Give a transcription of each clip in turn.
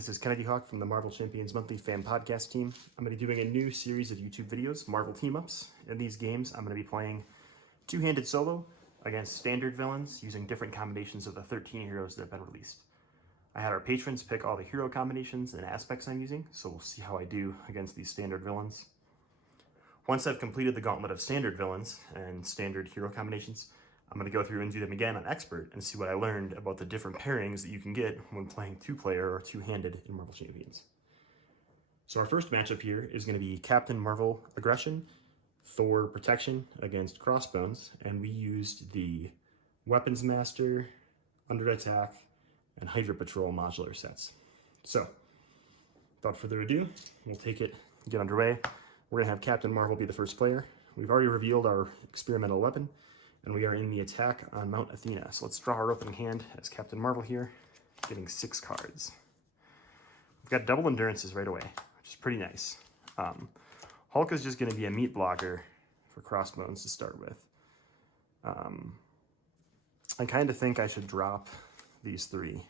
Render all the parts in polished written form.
This is KennedyHawk from the Marvel Champions Monthly Fan Podcast team. I'm going to be doing a new series of YouTube videos, Marvel Team-Ups. In these games, I'm going to be playing two-handed solo against standard villains using different combinations of the 13 heroes that have been released. I had our patrons pick all the hero combinations and aspects I'm using, so we'll see how I do against these standard villains. Once I've completed the gauntlet of standard villains and standard hero combinations, I'm going to go through and do them again on Expert and see what I learned about the different pairings that you can get when playing two-player or two-handed in Marvel Champions. So our first matchup here is going to be Captain Marvel Aggression, Thor Protection against Crossbones, and we used the Weapons Master, Under Attack, and Hydra Patrol modular sets. So, without further ado, we'll get underway. We're going to have Captain Marvel be the first player. We've already revealed our experimental weapon, and we are in the attack on Mount Athena. So let's draw our opening hand as Captain Marvel here, getting 6 cards. We've got double endurances right away, which is pretty nice. Hulk is just going to be a meat blocker for Crossbones to start with. I kind of think I should drop these 3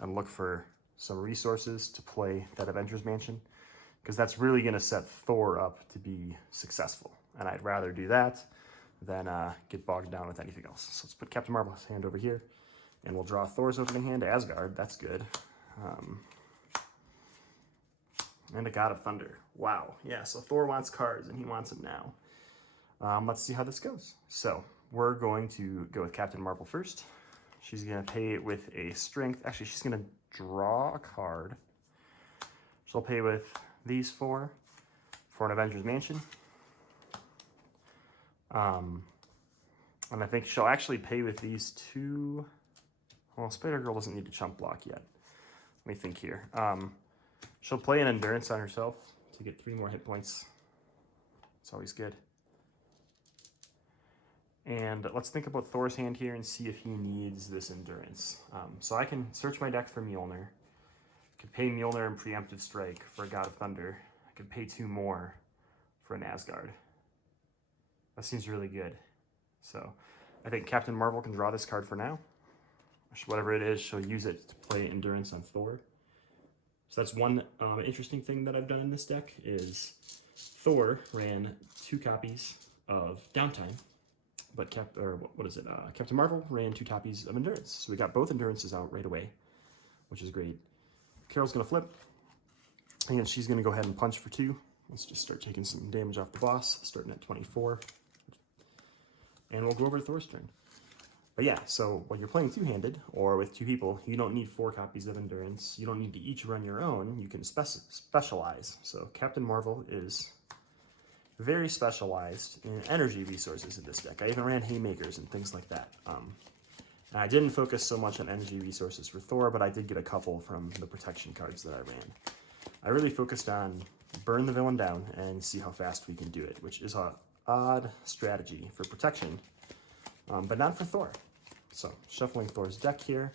and look for some resources to play that Avengers Mansion, because that's really going to set Thor up to be successful, and I'd rather do that than get bogged down with anything else. So let's put Captain Marvel's hand over here, and we'll draw Thor's opening hand, Asgard. That's good. And a God of Thunder. Wow. Yeah, so Thor wants cards, and he wants them now. Let's see how this goes. So we're going to go with Captain Marvel first. She's going to pay with a strength. Actually, she's going to draw a card. She'll pay with these 4 for an Avengers Mansion. And I think she'll actually pay with these 2. Well, Spider-Girl doesn't need to chump block yet. Let me think here. She'll play an Endurance on herself to get 3 more hit points. It's always good. And let's think about Thor's hand here and see if he needs this Endurance. So I can search my deck for Mjolnir. I could pay Mjolnir and Preemptive Strike for a God of Thunder. I could pay 2 more for an Asgard. That seems really good. So I think Captain Marvel can draw this card for now. Whatever it is, she'll use it to play Endurance on Thor. So that's one interesting thing that I've done in this deck is Thor ran 2 copies of Downtime, but Captain Marvel ran 2 copies of Endurance. So we got both Endurances out right away, which is great. Carol's going to flip, and she's going to go ahead and punch for 2. Let's just start taking some damage off the boss, starting at 24. And we'll go over to Thor's turn. But yeah, so when you're playing two-handed or with 2 people, you don't need 4 copies of Endurance. You don't need to each run your own. You can specialize. So Captain Marvel is very specialized in energy resources in this deck. I even ran Haymakers and things like that. I didn't focus so much on energy resources for Thor, but I did get a couple from the protection cards that I ran. I really focused on burn the villain down and see how fast we can do it, which is an odd strategy for protection, but not for Thor. So shuffling Thor's deck here,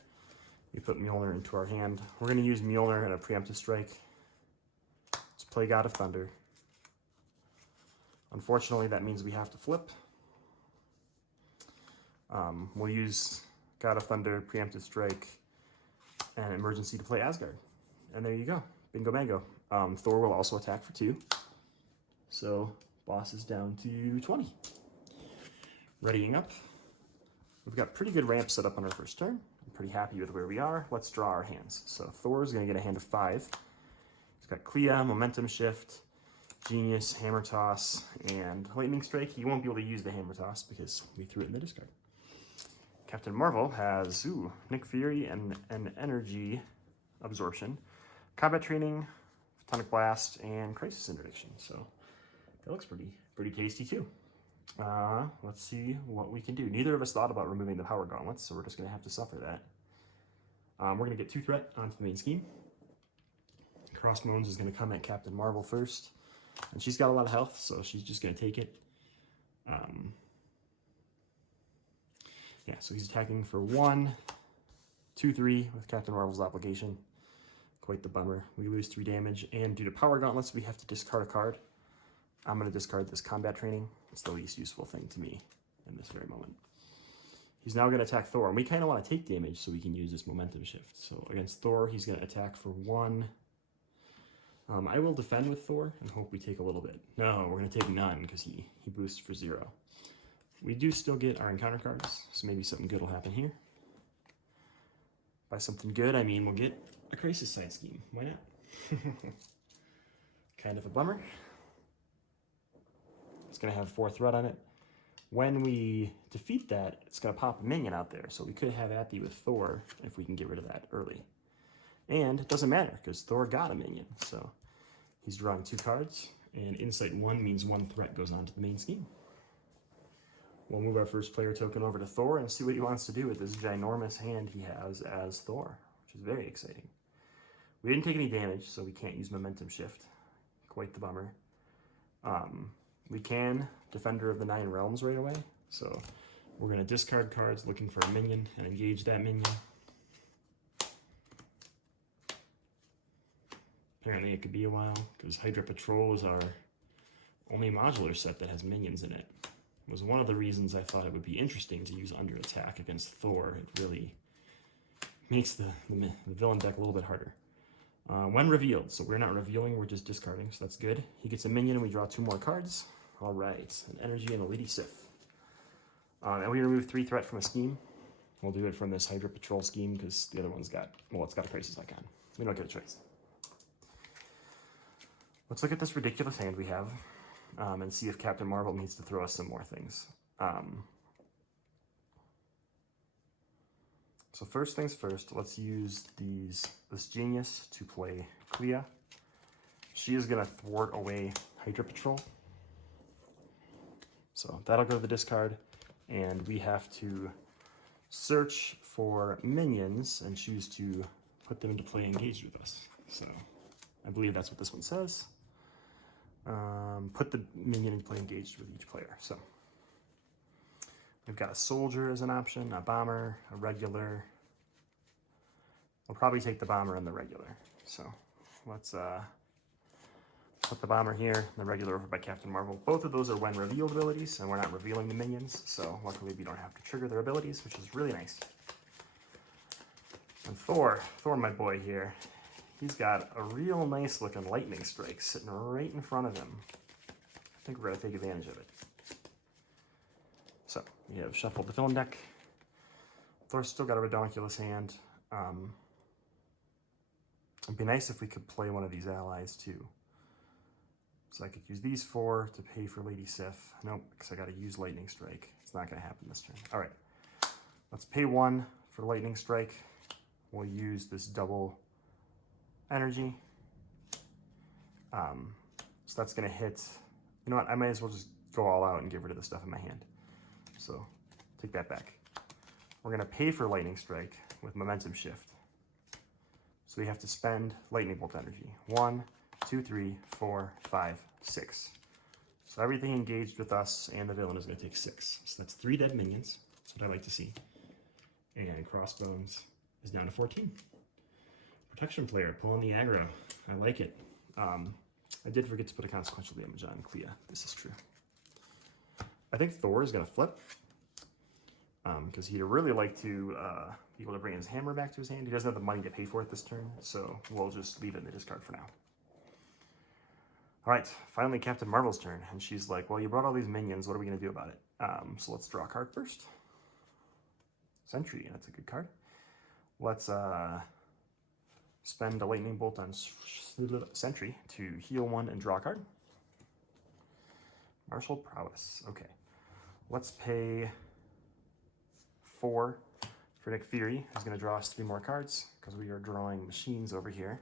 we put Mjolnir into our hand. We're going to use Mjolnir and a Preemptive Strike to play God of Thunder. Unfortunately, that means we have to flip. We'll use God of Thunder, Preemptive Strike, and Emergency to play Asgard. And there you go. Bingo bango. Thor will also attack for 2. So boss is down to 20. Readying up. We've got pretty good ramp set up on our first turn. I'm pretty happy with where we are. Let's draw our hands. So Thor's going to get a hand of 5. He's got Clea, Momentum Shift, Genius, Hammer Toss, and Lightning Strike. He won't be able to use the Hammer Toss because we threw it in the discard. Captain Marvel has Nick Fury and an Energy Absorption, Combat Training, Photonic Blast, and Crisis Interdiction. So that looks pretty tasty too. Let's see what we can do. Neither of us thought about removing the Power Gauntlets, so we're just going to have to suffer that. We're going to get 2 threat onto the main scheme. Crossbones is going to come at Captain Marvel first, and she's got a lot of health, so she's just going to take it. Yeah, so he's attacking for 1, 2, 3 with Captain Marvel's application. Quite the bummer. We lose 3 damage, and due to Power Gauntlets, we have to discard a card. I'm going to discard this Combat Training. It's the least useful thing to me in this very moment. He's now going to attack Thor, and we kind of want to take damage so we can use this momentum shift. So against Thor, he's going to attack for 1. I will defend with Thor and hope we take a little bit. No, we're going to take none because he boosts for 0. We do still get our encounter cards, so maybe something good will happen here. By something good, I mean we'll get a Crisis Side Scheme. Why not? Kind of a bummer. It's going to have 4 threat on it. When we defeat that, it's going to pop a minion out there, so we could have Athy with Thor if we can get rid of that early. And it doesn't matter, because Thor got a minion, so he's drawing 2 cards, and Insight 1 means 1 threat goes on to the main scheme. We'll move our first player token over to Thor and see what he wants to do with this ginormous hand he has as Thor, which is very exciting. We didn't take any damage, so we can't use Momentum Shift. Quite the bummer. We can Defender of the 9 Realms right away, so we're going to discard cards looking for a minion and engage that minion. Apparently it could be a while, because Hydra Patrol is our only modular set that has minions in it. It was one of the reasons I thought it would be interesting to use under attack against Thor. It really makes the villain deck a little bit harder. When revealed, so we're not revealing, we're just discarding, so that's good. He gets a minion and we draw 2 more cards. All right, an energy and a Lady Sif. And we remove 3 threat from a scheme. We'll do it from this Hydra Patrol scheme because the other one's got, well, it's got a Crisis Icon. We don't get a choice. Let's look at this ridiculous hand we have and see if Captain Marvel needs to throw us some more things. So first things first, let's use this Genius to play Clea. She is going to thwart away Hydra Patrol. So that'll go to the discard, and we have to search for minions and choose to put them into play engaged with us. So I believe that's what this one says. Put the minion into play engaged with each player. So we've got a soldier as an option, a bomber, a regular. We'll probably take the bomber and the regular. So let's put the bomber here, and the regular over by Captain Marvel. Both of those are when revealed abilities, and we're not revealing the minions, so luckily we don't have to trigger their abilities, which is really nice. And Thor, my boy here, he's got a real nice looking lightning strike sitting right in front of him. I think we're going to take advantage of it. So we have shuffled the villain deck. Thor's still got a redonkulous hand. It'd be nice if we could play one of these allies too. So I could use these 4 to pay for Lady Sif. Nope, because I got to use Lightning Strike. It's not going to happen this turn. All right, let's pay 1 for Lightning Strike. We'll use this double energy. So that's going to hit. You know what? I might as well just go all out and get rid of the stuff in my hand. So take that back. We're going to pay for Lightning Strike with Momentum Shift. So we have to spend Lightning Bolt energy. 1, 2, 3, 4, 5, 6. So everything engaged with us and the villain is going to take 6. So that's 3 dead minions. That's what I like to see. And Crossbones is down to 14. Protection player, pulling the aggro. I like it. I did forget to put a consequential damage on Clea. This is true. I think Thor is going to flip. Because he'd really like to be able to bring his hammer back to his hand. He doesn't have the money to pay for it this turn, so we'll just leave it in the discard for now. All right, finally Captain Marvel's turn, and she's like, well, you brought all these minions, what are we going to do about it? So let's draw a card first. Sentry, that's a good card. Let's spend a lightning bolt on Sentry to heal 1 and draw a card. Martial Prowess, okay. Let's pay 4 for Nick Fury, who's going to draw us 3 more cards, because we are drawing machines over here.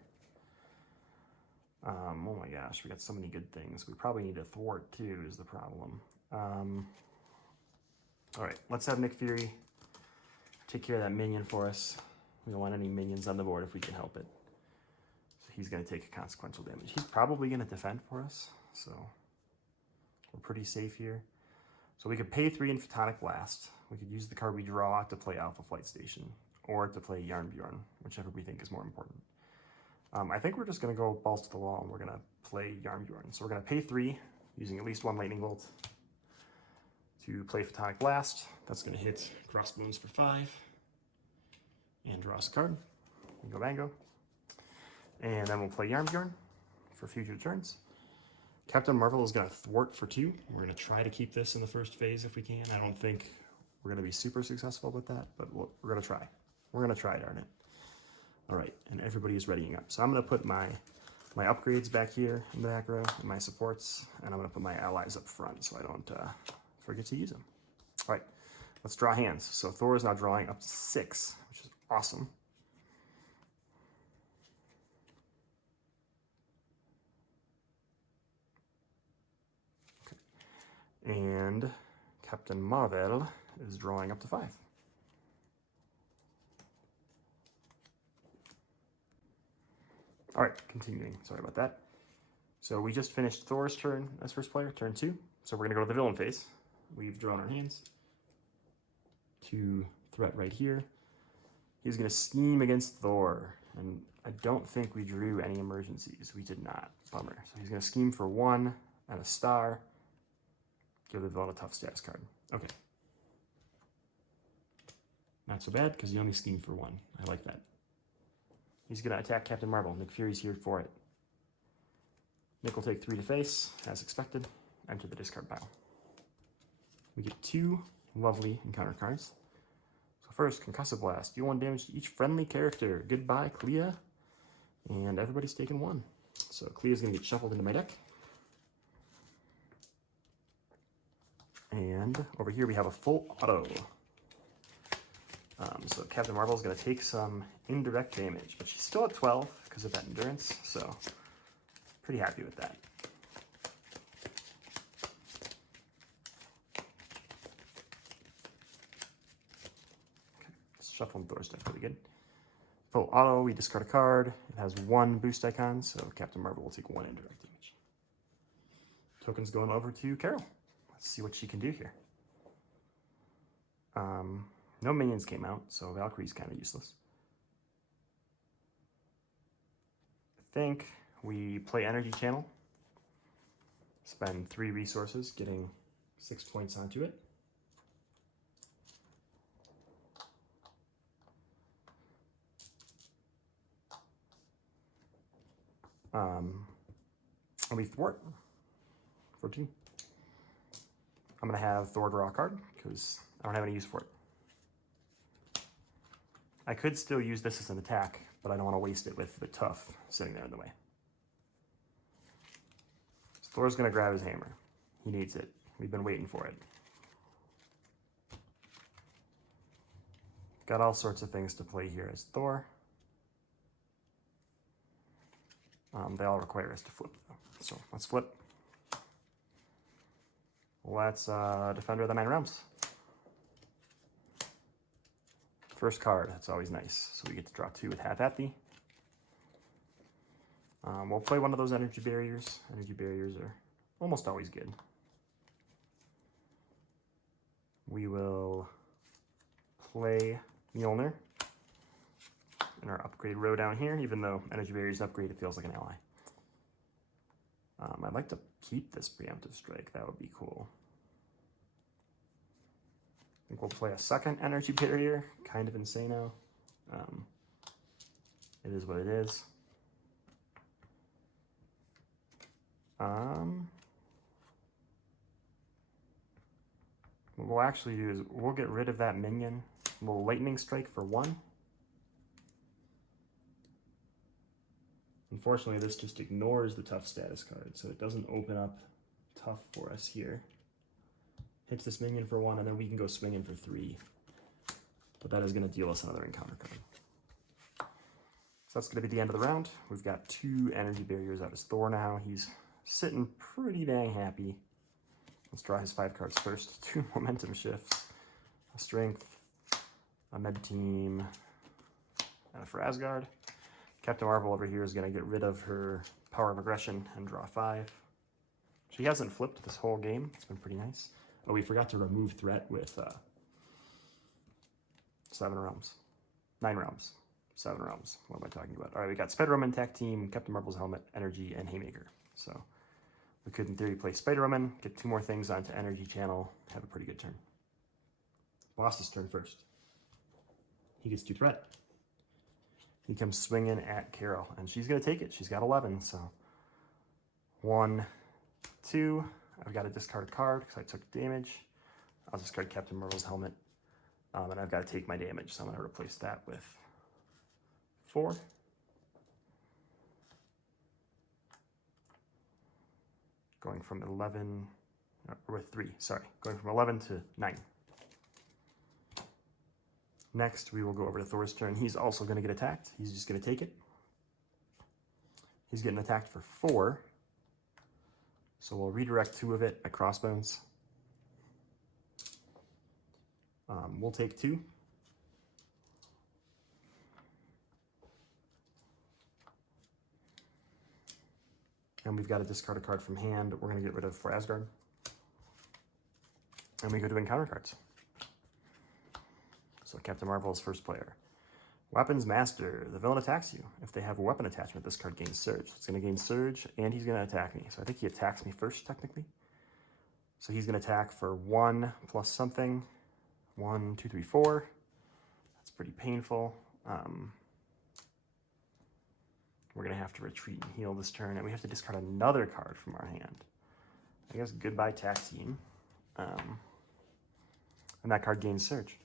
Oh my gosh, we got so many good things. We probably need a thwart too, is the problem. All right, let's have Nick Fury take care of that minion for us. We don't want any minions on the board if we can help it. So he's going to take a consequential damage. He's probably going to defend for us, so we're pretty safe here. So we could pay 3 in Photonic Blast. We could use the card we draw to play Alpha Flight Station, or to play Yarnbjorn, whichever we think is more important. I think we're just going to go balls to the wall, and we're going to play Yarnbjorn. So we're going to pay 3, using at least 1 Lightning Bolt, to play Photonic Blast. That's going to hit Crossbones for 5 and draw us a card. Bingo bango. And then we'll play Yarnbjorn for future turns. Captain Marvel is going to thwart for 2. We're going to try to keep this in the first phase if we can. I don't think we're going to be super successful with that, but we're going to try. We're going to try, darn it. All right, and everybody is readying up. So I'm going to put my upgrades back here in the back row, and my supports, and I'm going to put my allies up front so I don't forget to use them. All right, let's draw hands. So Thor is now drawing up to 6, which is awesome. Okay. And Captain Marvel is drawing up to 5. All right, continuing. Sorry about that. So we just finished Thor's turn as first player, turn 2. So we're going to go to the villain phase. We've drawn our hands. 2 threat right here. He's going to scheme against Thor. And I don't think we drew any emergencies. We did not. Bummer. So he's going to scheme for 1 and a star. Give the villain a tough status card. Okay. Not so bad, because he only schemed for 1. I like that. He's going to attack Captain Marvel. Nick Fury's here for it. Nick will take 3 to face, as expected. Enter the discard pile. We get 2 lovely encounter cards. So first, Concussive Blast. Deal 1 damage to each friendly character. Goodbye, Clea. And everybody's taking 1. So Clea's going to get shuffled into my deck. And over here we have a full auto. So Captain Marvel is going to take some indirect damage, but she's still at 12 because of that endurance, so pretty happy with that. Okay, shuffling Thor's deck really good. Full auto, we discard a card. It has 1 boost icon, so Captain Marvel will take 1 indirect damage. Token's going over to Carol. Let's see what she can do here. No minions came out, so Valkyrie's kind of useless. I think we play Energy Channel, spend 3 resources, getting 6 points onto it. And we thwart for 2. I'm going to have Thor draw a card, because I don't have any use for it. I could still use this as an attack, but I don't want to waste it with the tough sitting there in the way. So Thor's going to grab his hammer. He needs it. We've been waiting for it. Got all sorts of things to play here as Thor. They all require us to flip, though. So let's flip. Let's Defender of the 9 Realms. First card, that's always nice. So we get to draw 2 with Half Athy. We'll play one of those energy barriers. Energy barriers are almost always good. We will play Mjolnir in our upgrade row down here. Even though energy barriers upgrade, it feels like an ally. I'd like to keep this preemptive strike. That would be cool. I think we'll play a second energy barrier. Kind of insane-o. It is what it is. What we'll actually do is we'll get rid of that minion. We'll lightning strike for 1. Unfortunately, this just ignores the tough status card, so it doesn't open up tough for us here. Hits this minion for 1, and then we can go swinging for 3. But that is going to deal us another encounter card. So that's going to be the end of the round. We've got 2 energy barriers out as Thor now. He's sitting pretty dang happy. Let's draw his 5 cards first. 2 momentum shifts, a strength, a med team, and a for Asgard. Captain Marvel over here is going to get rid of her power of aggression and draw 5. She hasn't flipped this whole game. It's been pretty nice. Oh, we forgot to remove threat with 7 realms. 9 realms. 7 realms. What am I talking about? All right, we got Spider-Woman, Tech Team, Captain Marvel's Helmet, Energy, and Haymaker. So We could, in theory, play Spider-Woman, get 2 more things onto energy channel, have a pretty good turn. Boss's turn first. He gets 2 threat. He comes swinging at Carol, and she's going to take it. She's got 11, so 1, 2. I've got to discard a card because I took damage. I'll discard Captain Marvel's helmet, and I've got to take my damage, so I'm going to replace that with 4. Going from 11, or with 3, sorry. Going from 11 to 9. Next, we will go over to Thor's turn. He's also going to get attacked. He's just going to take it. He's getting attacked for 4. So we'll redirect 2 of it at Crossbones. We'll take 2. And we've got to discard a card from hand. We're going to get rid of for Asgard. And we go to encounter cards. So Captain Marvel is first player. Weapons Master. The villain attacks you. If they have a weapon attachment, this card gains Surge. It's going to gain Surge, and he's going to attack me. So I think he attacks me first, technically. So he's going to attack for 1 plus something. 1, 2, 3, 4. That's pretty painful. We're going to have to retreat and heal this turn, and we have to discard another card from our hand. I guess goodbye tax team. And that card gains Surge.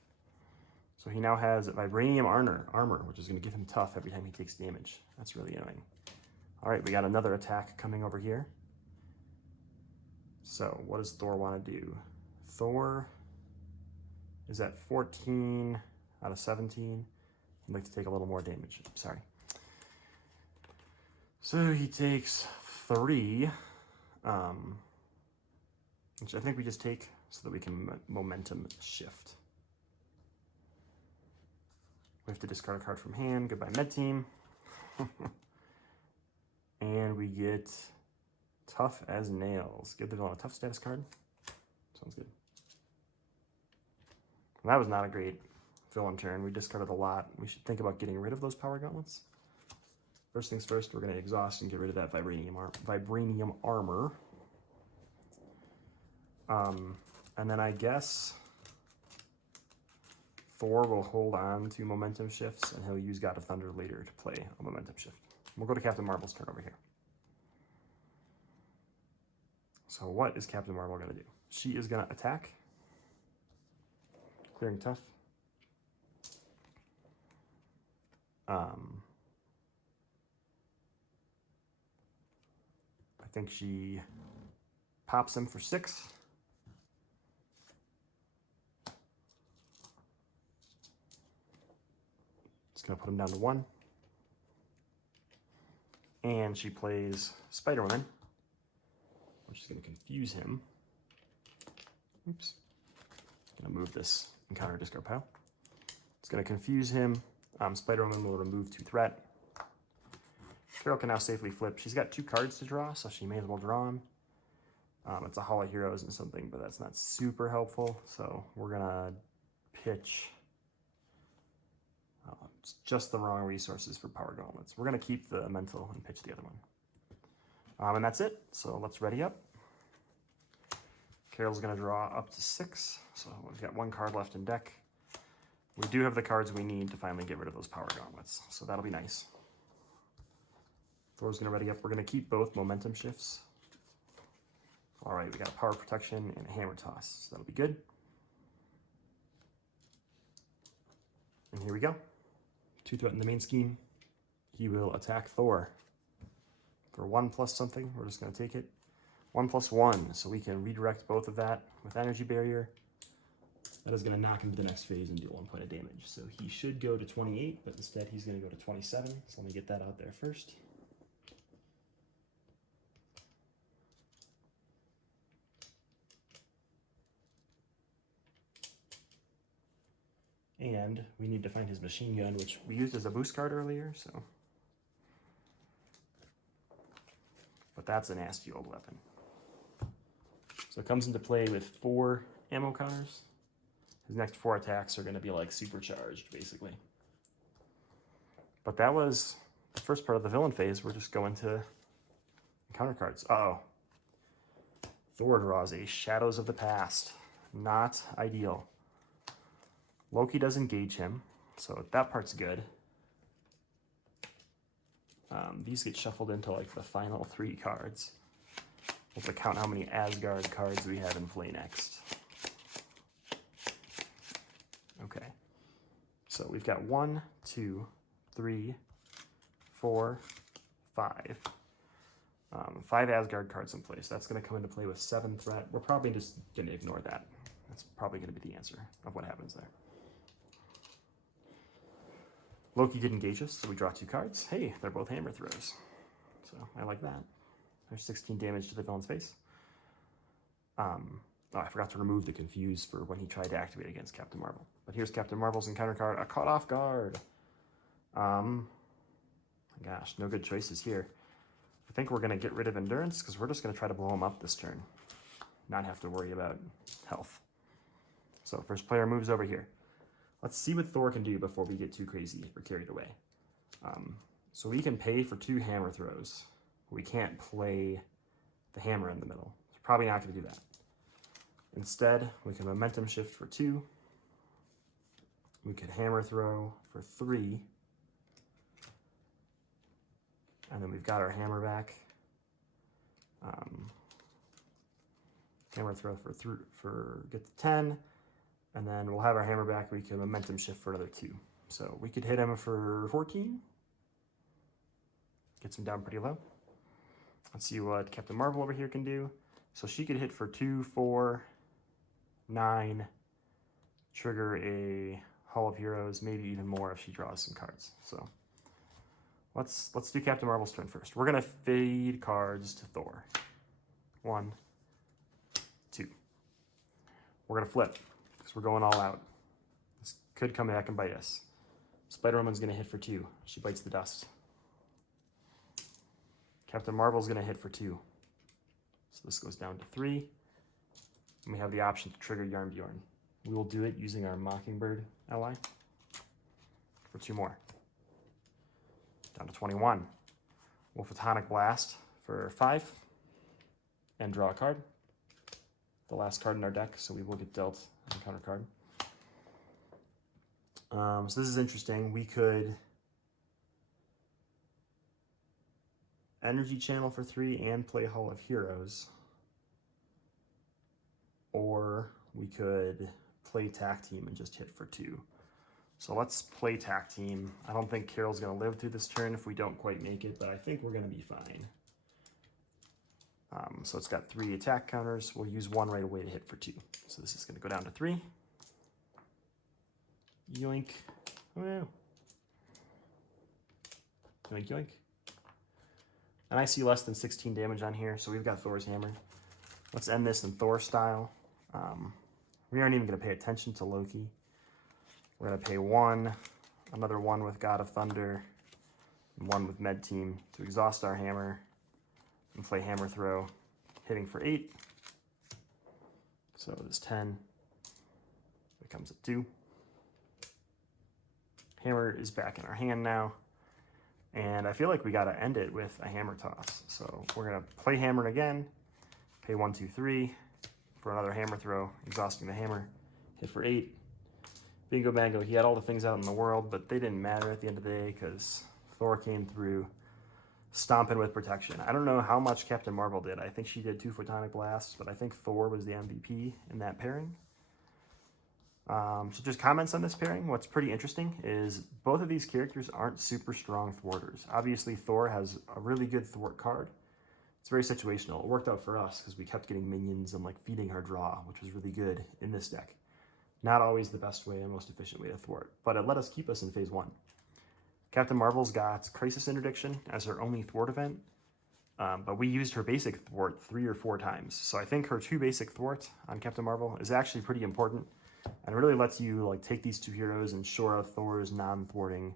So he now has Vibranium armor, which is going to give him tough every time he takes damage. That's really annoying. All right, we got another attack coming over here. So what does Thor want to do? Thor is at 14 out of 17. He'd like to take a little more damage. Sorry. So he takes 3, which I think we just take so that we can momentum shift. We have to discard a card from hand. Goodbye, Med Team. And we get Tough as Nails. Give the villain a tough status card. Sounds good. Well, that was not a great villain turn. We discarded a lot. We should think about getting rid of those power gauntlets. First things first, we're going to exhaust and get rid of that vibranium armor. And then I guess Thor will hold on to momentum shifts, and he'll use God of Thunder later to play a momentum shift. We'll go to Captain Marvel's turn over here. So what is Captain Marvel going to do? She is going to attack. Clearing tough. I think she pops him for 6. It's going to put him down to 1. And she plays Spider-Woman, which is going to confuse him. Oops. Going to move this encounter discard pile. It's going to confuse him. Spider-Woman will remove 2 threat. Carol can now safely flip. She's got 2 cards to draw, so she may as well draw them. It's a Hall of Heroes and something, but that's not super helpful. So we're going to pitch it's just the wrong resources for power gauntlets. We're going to keep the mental and pitch the other one. And that's it. So let's ready up. Carol's going to draw up to 6. So we've got 1 card left in deck. We do have the cards we need to finally get rid of those power gauntlets. So that'll be nice. Thor's going to ready up. We're going to keep both momentum shifts. All right, we got power protection and a hammer toss. So that'll be good. And here we go. 2 threat in the main scheme. He will attack Thor for 1 plus something. We're just going to take it. 1 plus 1, so we can redirect both of that with energy barrier. That is going to knock him to the next phase and deal 1 point of damage. So he should go to 28, but instead he's going to go to 27. So let me get that out there first. And we need to find his machine gun, which we used as a boost card earlier, so. But that's a nasty old weapon. So it comes into play with 4 ammo counters. His next 4 attacks are going to be like supercharged, basically. But that was the first part of the villain phase. We're just going to encounter cards. Uh-oh. Thor draws a Shadows of the Past. Not ideal. Loki does engage him, so that part's good. These get shuffled into like the final 3 cards. We'll have to count how many Asgard cards we have in play next. Okay, so we've got 1, 2, 3, 4, 5. 5 Asgard cards in place. That's going to come into play with 7 threat. We're probably just going to ignore that. That's probably going to be the answer of what happens there. Loki did engage us, so we draw 2 cards. Hey, they're both hammer throws. So I like that. There's 16 damage to the villain's face. Oh, I forgot to remove the Confuse for when he tried to activate against Captain Marvel. But here's Captain Marvel's encounter card, a Caught Off Guard. Gosh, no good choices here. I think we're going to get rid of Endurance because we're just going to try to blow him up this turn. Not have to worry about health. So first player moves over here. Let's see what Thor can do before we get too crazy or carried away. So we can pay for 2 hammer throws. We can't play the hammer in the middle. So probably not going to do that. Instead, we can momentum shift for 2. We could hammer throw for 3. And then we've got our hammer back. Hammer throw for get to 10. And then we'll have our hammer back. We can momentum shift for another 2. So we could hit him for 14. Gets him down pretty low. Let's see what Captain Marvel over here can do. So she could hit for 2, 4, 9, trigger a Hall of Heroes, maybe even more if she draws some cards. So let's do Captain Marvel's turn first. We're gonna fade cards to Thor. 1, 2. We're gonna flip because we're going all out. This could come back and bite us. Spider-Woman's gonna hit for 2. She bites the dust. Captain Marvel's gonna hit for 2. So this goes down to 3. And we have the option to trigger Yarn Bjorn. We will do it using our Mockingbird ally for 2 more. Down to 21. We'll Photonic Blast for 5 and draw a card. The last card in our deck, so we will get dealt an encounter card. So this is interesting. We could Energy Channel for 3 and play Hall of Heroes. Or we could play Tac Team and just hit for 2. So let's play Tac Team. I don't think Carol's going to live through this turn if we don't quite make it, but I think we're going to be fine. So it's got 3 attack counters. We'll use 1 right away to hit for 2. So this is going to go down to 3. Yoink. Woo. Yoink, yoink. And I see less than 16 damage on here, so we've got Thor's hammer. Let's end this in Thor style. We aren't even going to pay attention to Loki. We're going to pay 1, another 1 with God of Thunder, and 1 with Med Team to exhaust our hammer and play hammer throw, hitting for 8. So this 10 becomes a 2. Hammer is back in our hand now. And I feel like we got to end it with a hammer toss. So we're going to play hammer again, pay 1, 2, 3 for another hammer throw, exhausting the hammer, hit for 8. Bingo bango, he had all the things out in the world, but they didn't matter at the end of the day because Thor came through stomping with protection. I don't know how much Captain Marvel did. I think she did 2 Photonic Blasts, but I think Thor was the MVP in that pairing. So just comments on this pairing. What's pretty interesting is both of these characters aren't super strong thwarters. Obviously, Thor has a really good thwart card. It's very situational. It worked out for us because we kept getting minions and like feeding our draw, which was really good in this deck. Not always the best way and most efficient way to thwart, but it let us keep us in phase 1. Captain Marvel's got Crisis Interdiction as her only thwart event, but we used her basic thwart 3 or 4 times. So I think her 2 basic thwart on Captain Marvel is actually pretty important. And it really lets you like take these 2 heroes and shore out Thor's non-thwarting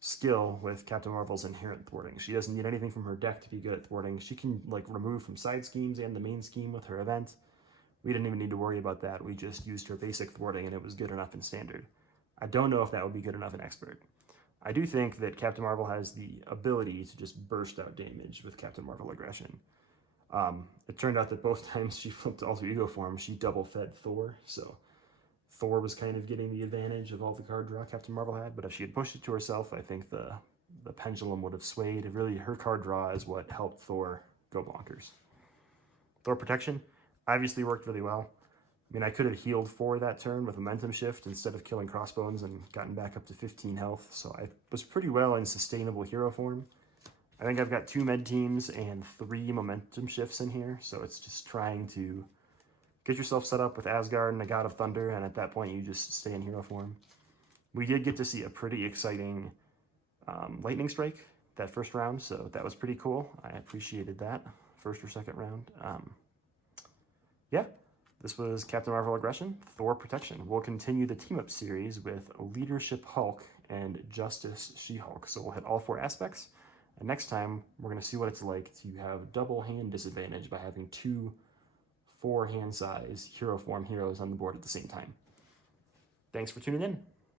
skill with Captain Marvel's inherent thwarting. She doesn't need anything from her deck to be good at thwarting. She can like remove from side schemes and the main scheme with her event. We didn't even need to worry about that. We just used her basic thwarting and it was good enough in standard. I don't know if that would be good enough in expert. I do think that Captain Marvel has the ability to just burst out damage with Captain Marvel aggression. It turned out that both times she flipped alter ego form, she double fed Thor, so Thor was kind of getting the advantage of all the card draw Captain Marvel had, but if she had pushed it to herself, I think the pendulum would have swayed. Really, her card draw is what helped Thor go bonkers. Thor protection obviously worked really well. I mean, I could have healed 4 that turn with momentum shift instead of killing Crossbones and gotten back up to 15 health, so I was pretty well in sustainable hero form. I think I've got 2 med teams and 3 momentum shifts in here, so it's just trying to get yourself set up with Asgard and a God of Thunder, and at that point you just stay in hero form. We did get to see a pretty exciting lightning strike that first round, so that was pretty cool. I appreciated that, first or second round. Yeah, this was Captain Marvel Aggression, Thor Protection. We'll continue the team-up series with Leadership Hulk and Justice She-Hulk, so we'll hit all 4 aspects. And next time, we're going to see what it's like to have double hand disadvantage by having 2 4-hand size hero form heroes on the board at the same time. Thanks for tuning in.